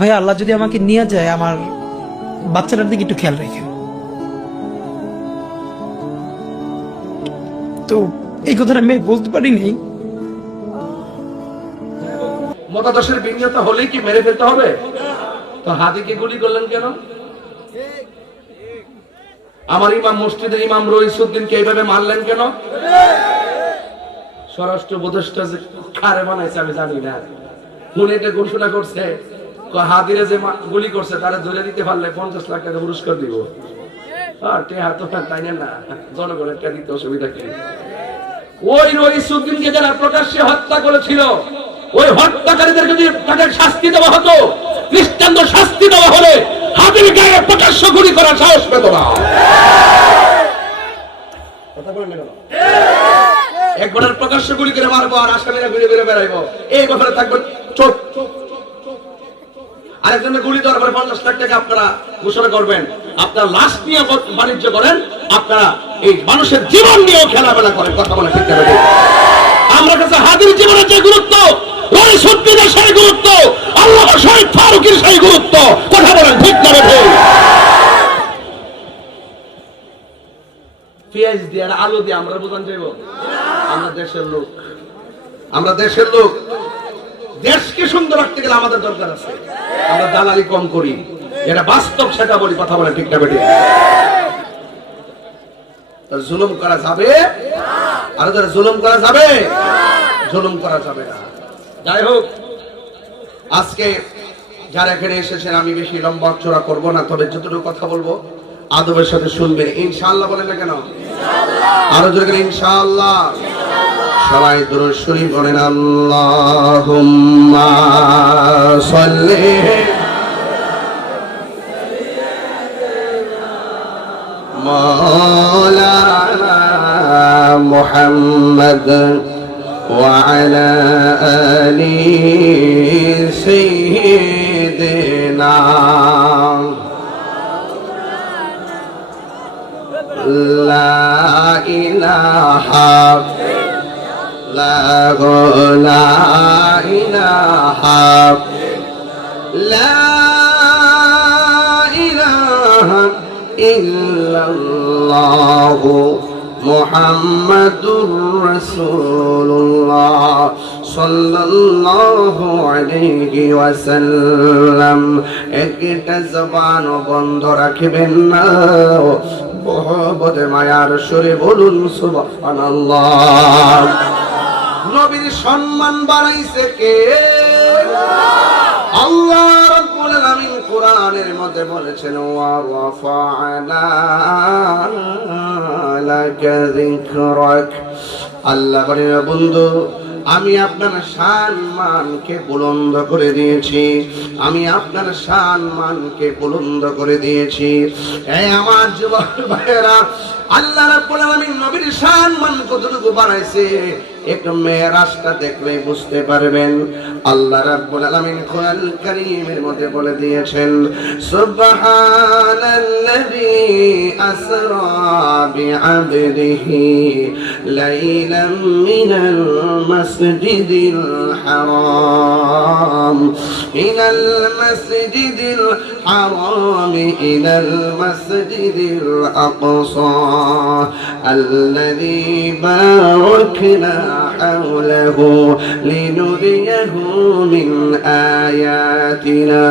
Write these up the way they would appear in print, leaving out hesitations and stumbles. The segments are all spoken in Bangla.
ভাইয়া আল্লাহ যদি আমাকে নিয়ে যায়, আমার বাচ্চাটার দিকে একটু খেয়াল রাখেন। তো এই কথাটা আমি বলতে পারিনি। মতাদর্শের ভিন্নতা হলেই কি মেরে ফেলতে হবে? তো হাদিকে গুলি করলেন কেন? আমার ইমাম মসজিদের ইমাম রইসুদ্দিনকে এইভাবে মারলেন কেন? স্বরাষ্ট্র উপদেষ্টা যে কারে বানাইছে আমি জানি না, উনি এটা ঘোষণা করছে হাদিরে যে গুলি করছে তারা ধরে দিতে পারলে 50 লাখ টাকা পুরস্কার দিব। তাই না, জনগণের কে দিতে অসুবিধা কি? ওই রইসুদ্দিনকে যারা প্রকাশ্যে হত্যা করেছিল, ওই হত্যাকারীদের যদি তাদের শাস্তি দেওয়া হতো, খ্রিস্টানদের শাস্তি দেওয়া হলে হাদির গায়ে প্রকাশ্য গুলি করার সাহস পেত না। একবারের প্রকাশ্য গুলি করে মারবো আর আসামিরা ঘুরে ঘুরে বেড়াইবো, এই ব্যাপারে থাকবে চোখ। আরেকজনের গুলি দেওয়ার পরে 50 লাখ টাকা আপনারা ঘোষণা করবেন। আপনারা লাশ নিয়ে বাণিজ্য করেন, আপনারা এই মানুষের জীবন নিয়েও খেলামেলা করেন। কথা বলে ঠিক না? আমরা কাছে হাদির জীবনের যে গুরুত্ব, রইসুদ্দিনের সেই গুরুত্ব, আল্লাহ শহীদ ফারুকের সেই গুরুত্ব। কথা বলেন ঠিক না? পেঁয়াজ দিয়ে আর আলু দিয়ে আমরা বোঝান যাইব? আমরা দেশের লোক, আমরা দেশের লোক। দেশকে সুন্দর রাখতে গেলে আমাদের দরকার আছে। আমরা দালালি কম করি, যেটা বাস্তব সেটা বলি। কথা বলে ঠিক না? বেটি জুলুম করা যাবে? আর যারা জুলুম করা যাবে, জুলুম করা যাবে না। যাই হোক, আজকে যারা এখানে এসেছেন, আমি বেশি লম্বা চড়া করবো না, তবে যতটুকু কথা বলবো আদবের সাথে শুনবেন। ইনশাআল্লাহ বলেন না কেন? আরো জোরে করে ইনশাআল্লাহ। সবাই দুরূদ শরীফ বলেন। আল্লাহুম্মা সাল্লি মাওলানা মুহাম্মদ ওয়া আলা আলি সাইয়্যিদিনা লা ইলাহা লা ইলাহা ইল্লাল্লাহু মুহাম্মাদুর রাসূলুল্লাহ সাল্লাল্লাহু আলাইহি ওয়াসাল্লাম। একটা জবান বন্ধ রাখবেন না, মহব্বত মায়ার সুরে বলুন সুবহানাল্লাহ। নবীর সম্মান বাড়াইছে কে? আল্লাহ রাব্বুল আলামিন কোরআনের মধ্যে বলেছেন, ওয়া রাফা'না লাকা যিকরাক। আল্লাহ বলেন, বন্ধু আমি আপনার সম্মানকে বুলন্দ করে দিয়েছি, আমি আপনার সম্মানকে বুলন্দ করে দিয়েছি। এই আমার যুবক ভাইয়েরা, আল্লাহ রাব্বুল আলামিন নবীর সম্মান কতটুকু বাড়াইছে একটু মেরাজটা দেখলেই বুঝতে পারবেন। আল্লাহ রাব্বুল আলামিন কোরআন কারীমের মধ্যে বলে দিয়েছেন, সুবহানাল্লাযী আসরা বিআবদিহি লাইলাম মিনাল মাসজিদিল হারাম ইলাল মাসজিদিল হারাম ইলাল মাসজিদিল আকসা আল্লাযী বারাকনা হাওলাহু লিনুরিয়াহু মিন আয়াতিনা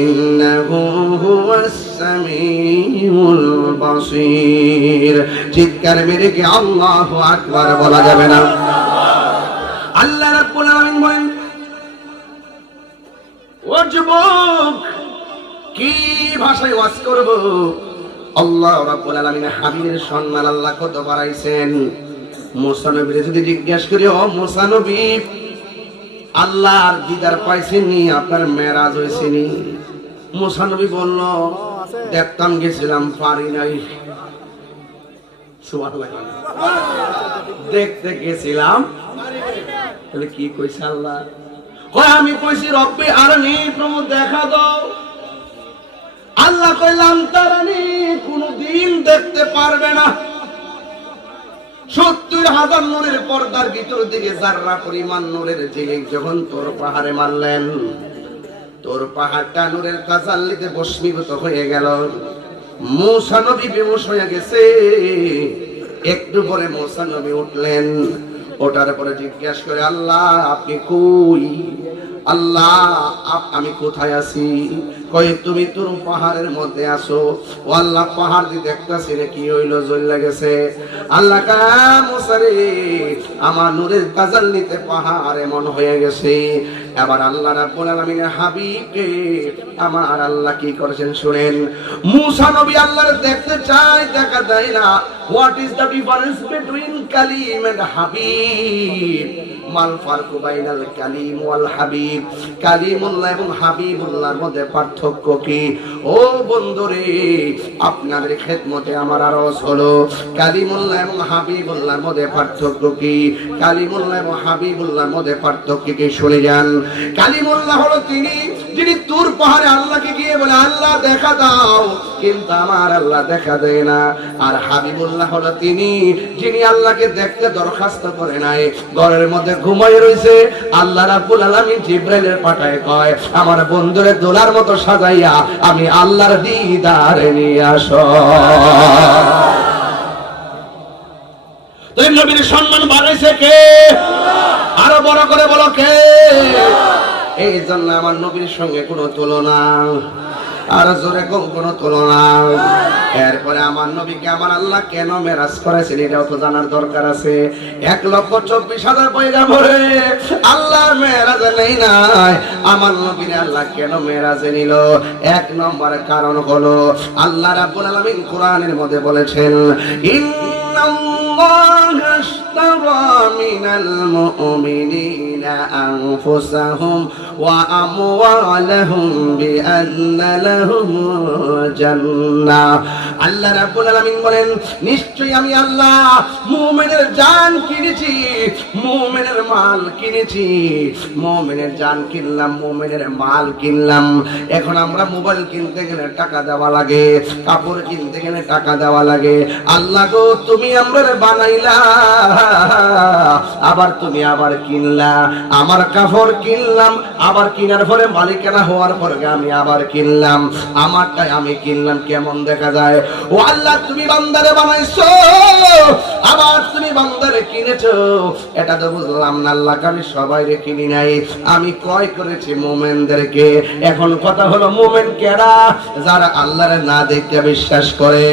ইন্নাহু হুয়াস সামিউল বাসীর। চিৎকার মেরে কি আল্লাহু আকবার বলা যাবে না? আল্লাহ রাব্বুল আলামিন বলেন, ও যুবক, কি ভাষায় ওয়াজ করব? আল্লাহ রাব্বুল আলামিন হাবিবের সম্মান আল্লাহ কত বাড়াইছেন। মুসা নবীরে যদি জিজ্ঞাসা করি, ও মুসা নবী, আল্লাহর দিদার পাইছেননি, আপনার মেরাজ হয়েছেনি? মুসা নবী বলল, দেখতাম গেছিলাম, পারি নাই। সুবহানাল্লাহ, দেখতে গেছিলাম। তাহলে কি কইছে আল্লাহ? কয় আমি কইছি রব্বি আরনি, প্রভু দেখা দাও। আল্লাহ কইলাম তারানি, কোনদিন দেখতে পারবে না। 70,000 নূরের পর্দার ভিতর দিকে জাররা পরিমাণ নূরের ঝিলিক যখন তোর পাহাড়ে মারলেন, তোর পাহাড়টা নূরের তাজাল্লিতে ভস্মীভূত হয়ে গেল। মূসা নবী বেহুশ হয়ে গেছে। একটু পরে মূসা নবী উঠলেন, ওঠার পরে জিজ্ঞাসা করে, আল্লাহ আপনি কই? আল্লাহ আমি কোথায় আছি? কই তুমি তোর পাহাড়ের মধ্যে আসো। ও আল্লাহ পাহাড় দিয়ে দেখতাছি রে, কি হইলো, জ্বলে গেছে। আল্লাহ কা মূসা রে, আমার নূরের তাজাল্লিতে পাহাড় এমন হয়ে গেছে। এবার আল্লাহ রাব্বুল আলামিনের হাবিবকে আমার আল্লাহ কি করেছেন শুনেন। মূসা নবী আল্লাহর দেখতে চায়, দেখা যায় না। What is the difference between Kalim and Habib? মাল ফারকু বাইনাল কালিম ওয়াল হাবিব? কালিমুল্লাহ এবং হাবিবুল্লাহর মধ্যে পার্থক্য কি? ও বন্ধুরে, আপনাদের খেদমতে আমার আরজ হলো, কালিমুল্লাহ এবং হাবিবুল্লাহর মধ্যে পার্থক্য কি? কালিমুল্লাহ এবং হাবিবুল্লাহর মধ্যে পার্থক্য কি শুনে যান। কালিমুল্লাহ হলো তিনি যিনি তুর পাহাড়ে আল্লাহকে গিয়ে বলে, আল্লাহ দেখা দাও, কিন্তু আমার আল্লাহ দেখা দেয় না। আর হাবিবুল্লাহ হলো তিনি যিনি আল্লাহকে দেখতে দরখাস্ত করে নাই, ঘরের মধ্যে ঘুমাই রইছে। আল্লাহ রাব্বুল আলামিন জিবরাইলের পাঠায় কয়, আমার বন্ধুরে দোলার মতো সাজাইয়া আমি আল্লাহর দিদারে নিয়ে আসো। তো নবীর সম্মান বাড়াইছে কে? আরো বড় করে বলো কে? এই জন্য আমার নবীর সঙ্গে কোনো তুলনা, আর জোরে কোনো তুলনা। এরপরে আমার নবীকে আমার আল্লাহ কেন মেরাজ করেছেন এটাও তো জানার দরকার আছে। 1,24,000 পয়গাম্বরে আল্লাহ মেরাজ নেই নাই, আমার নবীর আল্লাহ কেন মেরাজে নিল? এক নম্বর কারণ হলো আল্লাহ রাব্বুল আলামিন কোরআনের মধ্যে বলেছেন, ইন্নাল্লাহা আশতারা মিনাল মুমিনিনা আনফুসাহুম ওয়া আমওয়ালাহুম বিআন্না লাহুমুল জান্নাহ। আল্লাহ রাব্বুল আলামিন বলেন, নিশ্চয়ই আমি আল্লাহ মুমিনের জান কিনেছি, মুমিনের মাল কিনেছি। মুমিনের জান কিনলাম, মুমিনের মাল কিনলাম। এখন আমরা মোবাইল কিনতে গেলে টাকা দেওয়া লাগে, কাপড় কিনতে গেলে টাকা দেওয়া লাগে। আল্লাহ গো, তুমি আমরা বানাইলা, আবার তুমি আবার কিনলা। আমার কাপড় কিনলাম, আবার কিনার পরে মালিকানা হওয়ার পরে আমি আবার কিনলাম। আমারটাই আমি কিনলাম, কেমন দেখা যায়? ও আল্লাহ, তুমি বান্দারে বানাইছো, আবার তুমি বান্দারে কিনেছো। এটা তো বুঝলাম না আল্লাহ, আমি সবাইরে কিনি নাই, আমি ক্রয় করেছি মুমিনদেরকে। এখন কথা হলো মুমিন কেডা? যারা আল্লাহরে না দেখে বিশ্বাস করে।